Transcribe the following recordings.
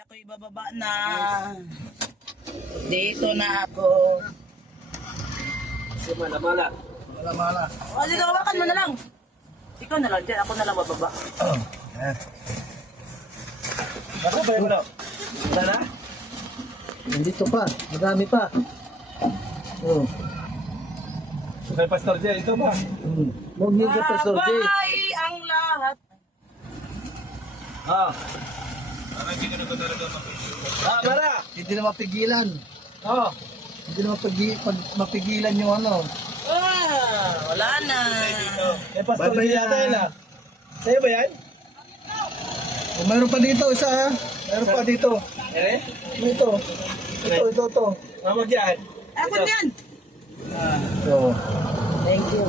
ako'y bababa na. Dito na ako. Kasi mala-mala. Mala-mala. O, dito, hawakan mo na lang. Ikaw na lang, dyan. Ako na lang bababa. Oh, yan. Ako ba yung wala? Wala na? Nandito pa. Madami pa. Oh. Kay Pastor Jay, ito ba? Hmm. Huwag niyo sa Pastor J. Babay ang lahat. Ah. Ah, Mara! Hindi na mapigilan. Oh. Hindi na mapigi, pag, mapigilan yung ano. Ah, wala na. Eh, Pastor Jay yata na. yun ah. Sa'yo ba yan? Oh, mayroon pa dito isa ha. Mayroon pa dito. Eh? Ito. Ito, ito, ito. Mamag yan. Ako yan. Ito. Thank you.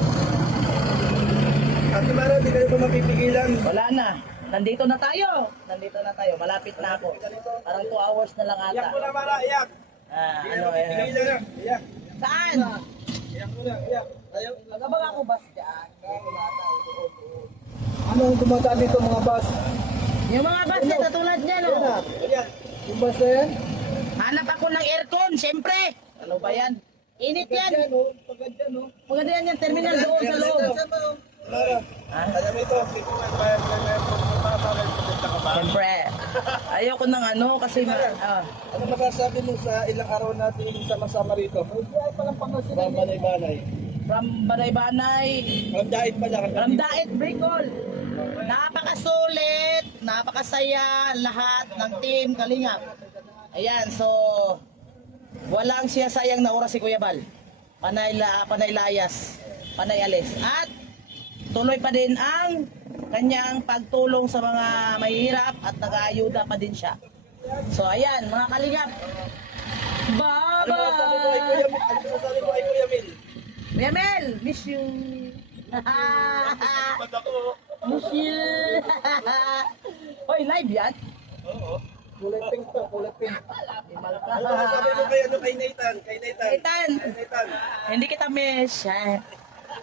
Ate Mara, hindi kayo pa mapipigilan. Wala na. Nandito na tayo. Nandito na tayo. Malapit na ako. Parang 2 hours na lang Iyak mo ata. na, Mara, iyak. Ah, ano eh. Na, iyak. Saan? Iyak mo na, iyak. Nagabang ako bus dyan. Ano ang dumadaan dito mga bus? Yung mga bus na katulad niyan, Yan na. oh. Yung bus na yan? Hanap ako ng aircon, siyempre. Ano ba yan? Init yan. Oh. Pagod yan oh. Maganda yan terminal doon sa loob. Ha? Siyempre. Ayoko ng ano kasi ma- ah, Ano masasabi mo sa ilang araw natin yung sama-sama rito? Ay, palang pangasinan. Banay-banay. from Banay-Banay, Ang dait pa lang. from Daet Bricol. Napakasulit, napakasaya lahat ng team Kalingap. Ayan, so walang siya sayang na oras si Kuya Bal. Panay, la, panay layas, panay alis. At tuloy pa din ang kanyang pagtulong sa mga mahihirap at nag-aayuda pa din siya. So ayan, mga Kalingap. Ano masasabi mo kay Kuya Bye-bye! Mil? Ano masasabi mo kay Kuya Mil? Kuya Mel, miss you. Miss you. Hoy, live yan? Oo. Kulay pink pa, kulay pink. Ano masasabi mo kay, ano, kay Nathan? Kay Nathan? Nathan, Kay Nathan. hindi kita miss.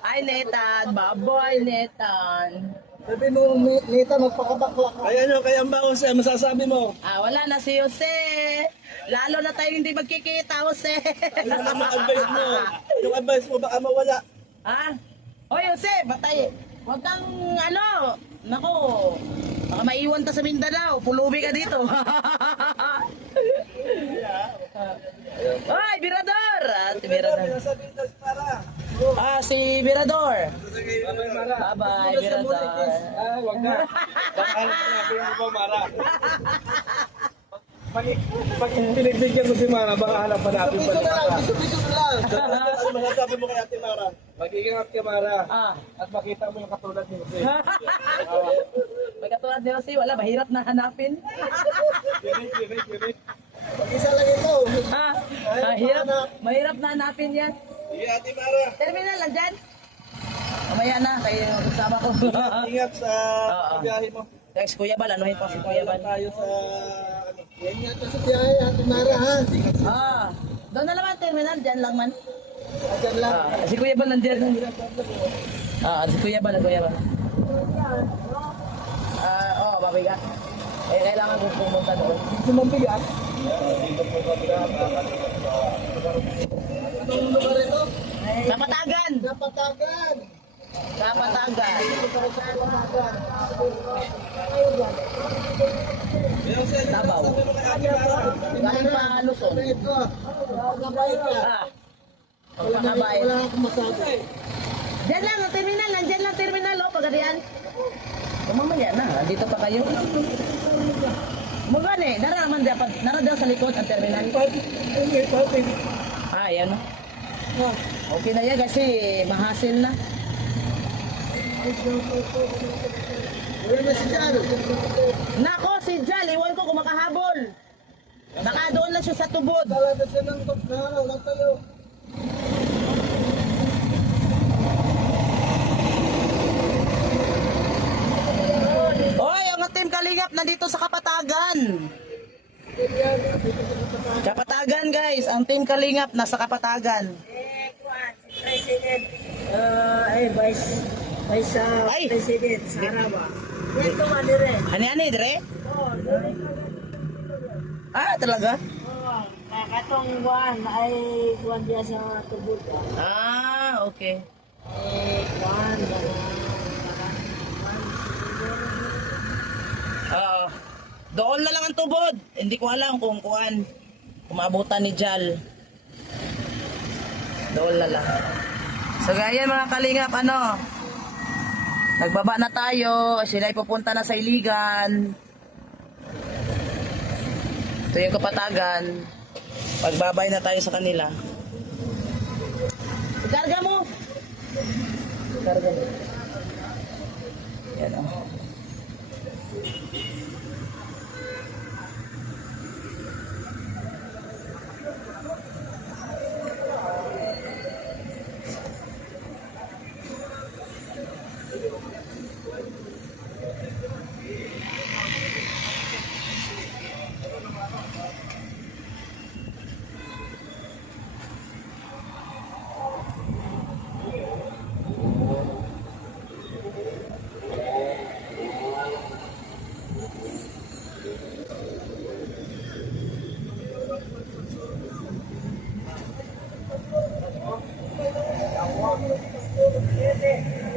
Ay, Nathan. Baboy, Nathan. Sabi mo, Nita, magpakabakla ka. Ay ano, kay Amba Jose, masasabi mo? Ah, wala na si Jose. Lalo na tayo hindi magkikita, Jose. Ano naman advice mo? Yung advice mo, baka mawala. ha? Hoy, Jose, batay. Huwag kang, ano, nako, baka maiwan ta sa Mindanao. Pulubi ka dito. Hoy, Birador! Ah, si Birador. Pinasabi na si Mara. Si Birador. Bye-bye, Birador. Ah, wag na. Baka hanapin mo Mara? Pag, pag pinagbigyan mo si Mara, baka hanap pa natin pa Piso na lang, piso, piso na lang. Ano masasabi mo kay Ate Mara? Mag-iingat ka, Mara. Ah. At makita mo yung katulad ni Jose. May katulad ni Jose, wala, mahirap na hanapin. Kirit, kirit, kirit. Isa lang ito. Ah, mahirap, mahirap na hanapin yan. Sige, Ate Mara. Terminal lang dyan. Mamaya na, kayo kasama ko. Ingat sa Oo. biyahe mo. Thanks, Kuya Bal. Anuhin po si Kuya Bal. Tayo sa... ano, Yan nga ito sa biyahe, Ate Mara ha. Ah, doon na naman terminal, dyan lang man. Ayan lang. Ah, si Kuya Bal nandiyan. Ah, si Kuya Bal, Kuya Bal. Ah, oh, mabiga. Eh, kailangan ko pumunta doon. Gusto mong bigat? Anong lugar ito? Kapatagan! Napatagan. Kapatagan. Tabaw. Galing pa Luzon. Ah, Nabay. wala akong masabi. Diyan lang, ang terminal. Nandiyan lang terminal, oh, pagadian. Mamaya na, dito pa kayo. Mga eh, nara naman dapat, nara daw sa likod ang terminal. Ah, yan. Okay na yan kasi mahasil na. Wala na si Jan. Nako, si Jal, iwan ko kung makahabol. Baka doon lang siya sa tubod. Talaga siya ng top na ano, lang tayo. Hoy, ang team Kalingap nandito sa Kapatagan. Kapatagan guys, ang team Kalingap nasa Kapatagan. Ay, Vice, Vice uh, Ay! President, Sarawa. Dito ka dire. Ani ani dire? Ah, talaga? Oo, katong buwan ay buwan diya sa tubod. Ah, okay. Eh, buwan, Oo. doon na lang ang tubod. Hindi ko alam kung kuan. Kumabutan ni Jal. Doon na lang. So gaya mga kalingap, ano? Nagbaba na tayo. Sila pupunta na sa Iligan. Ito yung kapatagan. Pagbabay na tayo sa kanila. Karga mo! Karga mo. Yan o. Bye-bye!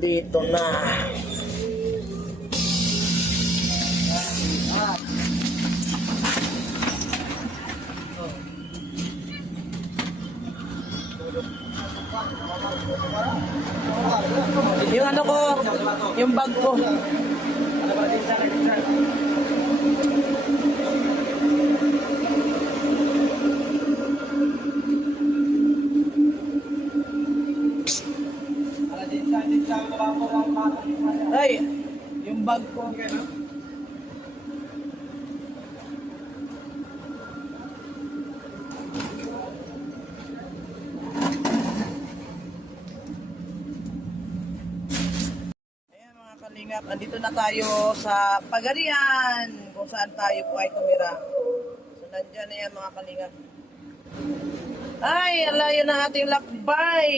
Dito na. Yung bag ko. Ay, yung bag ko. Ayan mga kalingap, andito na tayo sa Pagarian, kung saan tayo po ay tumira. So nandyan na yan mga kalingap. Ay, ang layo ng ating lakbay.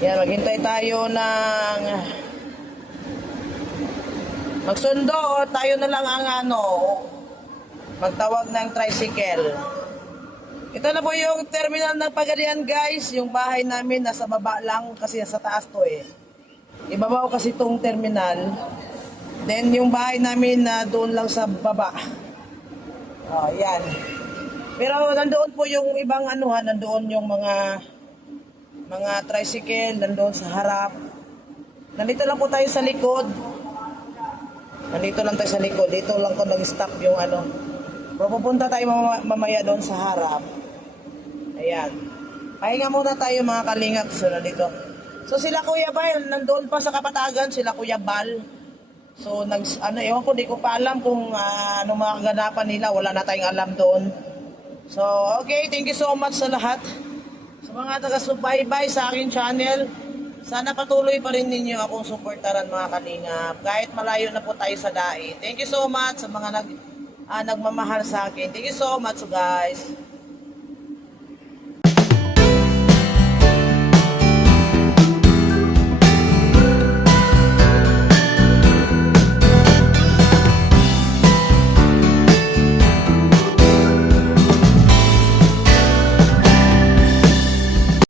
Yan, maghintay tayo ng magsundo o tayo na lang ang ano, magtawag ng tricycle. Ito na po yung terminal ng Pagadian guys, yung bahay namin nasa baba lang kasi sa taas to eh. Ibabaw kasi itong terminal. Then yung bahay namin na doon lang sa baba. Oh, yan. Pero nandoon po yung ibang anuhan, nandoon yung mga mga tricycle, nandoon sa harap. Nandito lang po tayo sa likod. Nandito lang tayo sa likod. Dito lang ko nag-stop yung ano. Pupunta tayo mama- mamaya doon sa harap. Ayan. Pahinga muna tayo mga kalingap. So, nandito. So, sila Kuya Bal, nandoon pa sa Kapatagan, sila Kuya Bal. So, nag, ano, ewan ko, di ko pa alam kung ah, ano mga kaganapan nila. Wala na tayong alam doon. So, okay, thank you so much sa lahat. Sa mga taga-subaybay sa aking channel, sana patuloy pa rin ninyo akong suportaran mga kalingap. Kahit malayo na po tayo sa dai. Thank you so much sa mga nag, ah, nagmamahal sa akin. Thank you so much guys.